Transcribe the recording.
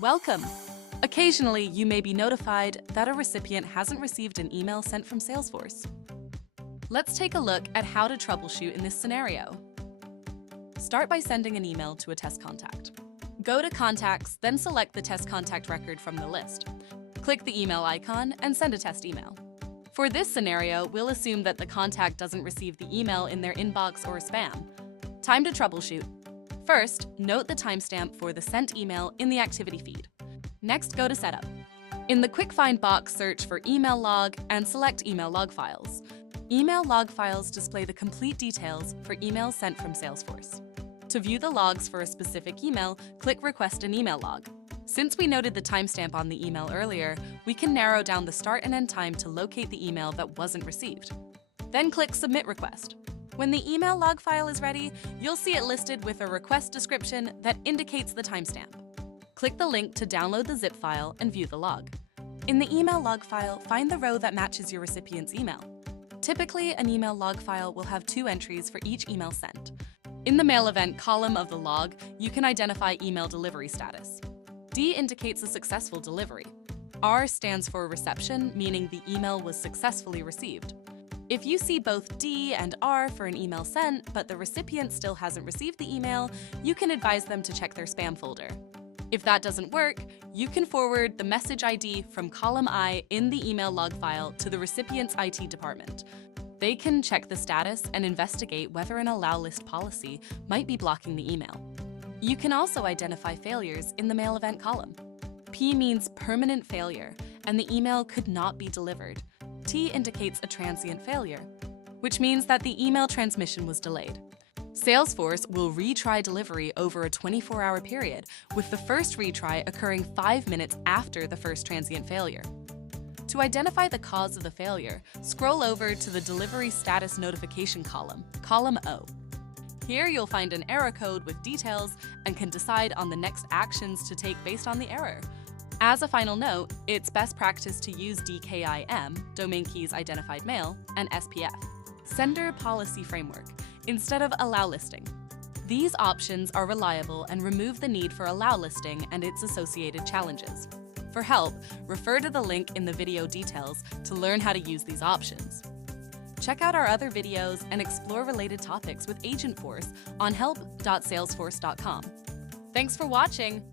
Welcome! Occasionally, you may be notified that a recipient hasn't received an email sent from Salesforce. Let's take a look at how to troubleshoot in this scenario. Start by sending an email to a test contact. Go to Contacts, then select the test contact record from the list. Click the email icon and send a test email. For this scenario, we'll assume that the contact doesn't receive the email in their inbox or spam. Time to troubleshoot. First, note the timestamp for the sent email in the activity feed. Next, go to Setup. In the Quick Find box, search for Email Log and select Email Log Files. Email log files display the complete details for emails sent from Salesforce. To view the logs for a specific email, click Request an Email Log. Since we noted the timestamp on the email earlier, we can narrow down the start and end time to locate the email that wasn't received. Then click Submit Request. When the email log file is ready, you'll see it listed with a request description that indicates the timestamp. Click the link to download the zip file and view the log. In the email log file, find the row that matches your recipient's email. Typically, an email log file will have 2 entries for each email sent. In the mail event column of the log, you can identify email delivery status. D indicates a successful delivery. R stands for reception, meaning the email was successfully received. If you see both D and R for an email sent, but the recipient still hasn't received the email, you can advise them to check their spam folder. If that doesn't work, you can forward the message ID from column I in the email log file to the recipient's IT department. They can check the status and investigate whether an allow list policy might be blocking the email. You can also identify failures in the mail event column. P means permanent failure, and the email could not be delivered. T indicates a transient failure, which means that the email transmission was delayed. Salesforce will retry delivery over a 24-hour period, with the first retry occurring 5 minutes after the first transient failure. To identify the cause of the failure, scroll over to the Delivery Status Notification column, column O. Here you'll find an error code with details and can decide on the next actions to take based on the error. As a final note, it's best practice to use DKIM, Domain Keys Identified Mail, and SPF, Sender Policy Framework, instead of Allow Listing. These options are reliable and remove the need for allow listing and its associated challenges. For help, refer to the link in the video details to learn how to use these options. Check out our other videos and explore related topics with Agentforce on help.salesforce.com. Thanks for watching!